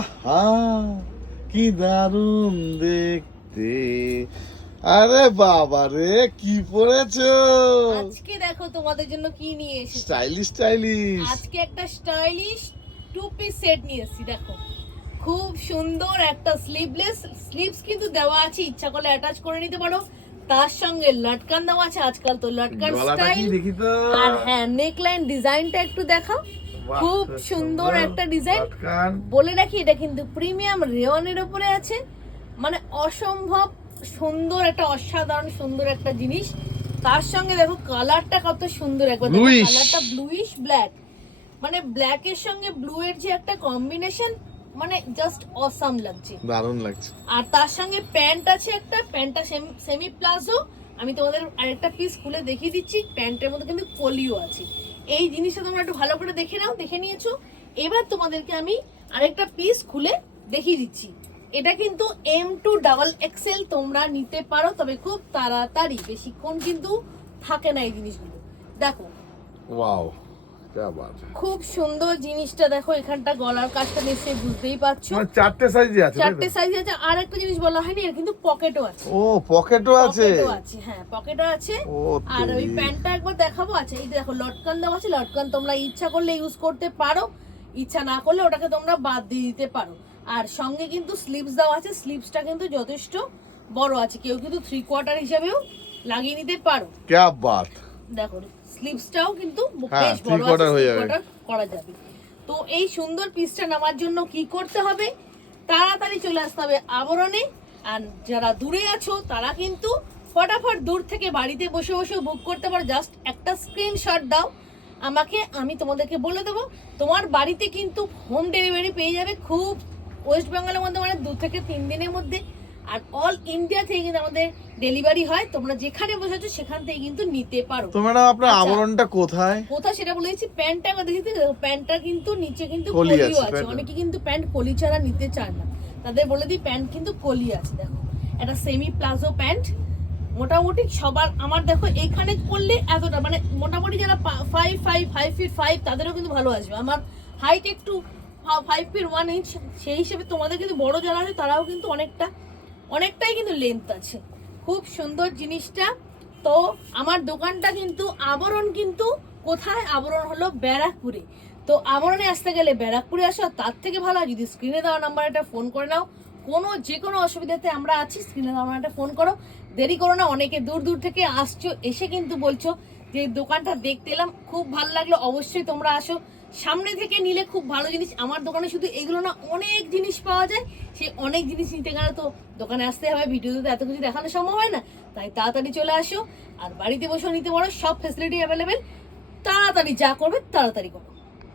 আহা কি দারুণ দেখতে। আরে বাবা রে, কি পরেছো? আজকে দেখো তোমাদের জন্য কি নিয়ে এসেছি। Stylish stylish. আজকে একটা স্টাইলিশ টু পিস সেট নিয়ে এসেছি। দেখো খুব সুন্দর একটা স্লিভস কিন্তু দেওয়া আছে, ইচ্ছা করলে অ্যাটাচ করে নিতে পারো। তার সঙ্গে লটকান দেওয়া আছে, আজকাল তো লটকান গলাটা কি স্টাইল। দেখি তো। আর হ্যাঁ, নেকলাইন ডিজাইনটা একটু দেখাও। বাহ, খুব সুন্দর একটা ডিজাইন। লটকান। বলে রাখি এটা কিন্তু প্রিমিয়াম রেওয়ানের উপরে আছে, মানে অসম্ভব সুন্দর একটা অসাধারণ সুন্দর একটা জিনিস। তার সঙ্গে দেখো কালারটা কত সুন্দর, একবার দেখো Bluish। কালারটা ব্লুইশ ব্ল্যাক, মানে ব্ল্যাক এর সঙ্গে ব্লু এর যে একটা কম্বিনেশন, মানে জাস্ট অসাম লাগছে, দারুণ লাগছে। আর তার সঙ্গে প্যান্ট আছে একটা, প্যান্টটা সেমি প্লাজো। আমি তোমাদের আরেকটা পিস খুলে দেখিয়ে দিচ্ছি, প্যান্টের মধ্যে কিন্তু কলিও আছে। এই জিনিসটা তোমরা একটু ভালো করে দেখে নাও, দেখে নিয়েছো। এবার তোমাদেরকে আমি আরেকটা পিস খুলে দেখিয়ে দিচ্ছি। এটা কিন্তু M2XXL তোমরা নিতে পারো, তবে খুব তাড়াতাড়ি, বেশিক্ষণ কিন্তু থাকে না এই জিনিসগুলো। দেখো ওয়াও, क्या बात है। খুব সুন্দর জিনিসটা দেখো, এখানটা গলার কাজটা নিশ্চয়ই বুঝতেই পারছো। মানে চারটে সাইজে আছে, তাই তো? চারটে সাইজ আছে। আর একটা জিনিস বলা হয়নি, এর কিন্তু পকেটও আছে। ও, পকেটও আছে। পকেটও আছে, হ্যাঁ পকেটও আছে। ও আর ওই তেরি। প্যান্টটা একবার দেখাবো। আচ্ছা এই দেখো লটকান দেওয়া আছে, লটকান তোমরা ইচ্ছা করলে ইউজ করতে পারো, ইচ্ছা না করলে ওটাকে তোমরা বাদ দিয়ে দিতে পারো। আর সঙ্গে কিন্তু স্লিভস দেওয়া আছে, স্লিভসটা কিন্তু যথেষ্ট বড় আছে, কেউ কিন্তু 3/4 হিসাবেও লাগিয়ে নিতে পারো। क्या बात। দেখো স্লিভসটাও কিন্তু হ্যাঁ, বেশ বড় 3/4 আছে, হয়ে যাবে। 3/4 করা যাবে। তো এই সুন্দর পিসটা নেওয়ার জন্য কি করতে হবে, তাড়াতাড়ি চলে আসতে হবে আবরণে। আর যারা দূরে আছো তারা কিন্তু ফটাফট দূর থেকে বাড়িতে বসে বসে বুক করতে পারো। জাস্ট একটা স্ক্রিনশট দাও আমাকে, আমি তোমাদেরকে বলে দেবো। তোমার বাড়িতে কিন্তু হোম ডেলিভারি পেয়ে যাবে খুব ওয়েস্ট বেঙ্গলের মধ্যে, মানে 2 থেকে 3 দিনের মধ্যে। আর অল ইন্ডিয়া থেকে কিন্তু আমাদের ডেলিভারি হয়, তোমরা যেখানে বসেছো সেখান থেকে কিন্তু নিতে পারো। তো ম্যাডাম আপনার আচ্ছা, আবরণটা কোথায়? কোথায় সেটা বলে দিচ্ছি। প্যান্টটা একবার দেখি, প্যান্টটা কিন্তু নিচে কিন্তু কলি কলিও আছে, আছে। তাই তো? অনেকে কিন্তু প্যান্ট কলি ছাড়া নিতে চায় না, তাদের বলে দিই প্যান্ট কিন্তু কলি আছে। দেখো এটা সেমি প্লাজো প্যান্ট, মোটামুটি সবার। আমার দেখো এখানে করলে এতটা, মানে মোটামুটি যারা 5'5" তাদেরও কিন্তু ভালো আসবে। আমার হাইট একটু 5'1" সেই হিসেবে তোমাদের কিন্তু বড় যারা আছে তারাও কিন্তু অনেকটাই কিন্তু লেন্থ আছে। খুব সুন্দর জিনিসটা। তো আমার দোকানটা কিন্তু আবরণ, কিন্তু কোথায় আবরণ হলো ব্যারাকপুরে। তো আবরণে আসতে গেলে ব্যারাকপুরে আসো, তার থেকে ভালো যদি স্ক্রিনে দেওয়া নাম্বার একটা ফোন করে নাও। যে কোনো অসুবিধাতে আমরা আছি, স্ক্রিনে দেওয়া নাম্বার একটা ফোন করো, দেরি করো না। অনেকে দূর দূর থেকে আসছো, এসে কিন্তু বলছো যে দোকানটা দেখতে এলাম, খুব ভালো লাগলো। অবশ্যই তোমরা আসো, সামনে থেকে নিলে খুব ভালো জিনিস। আমার দোকানে শুধু এগুলো না, অনেক জিনিস পাওয়া যায়। সেই অনেক জিনিস নিতে গেলে তো দোকানে আসতে হবে, ভিডিওতে এত কিছু দেখানো সম্ভব হয় না। তাই তাড়াতাড়ি চলে আসো, আর বাড়িতে বসেও নিতে পারো, সব ফ্যাসিলিটি অ্যাভেলেবেল। তাড়াতাড়ি যা করবে তাড়াতাড়ি করো।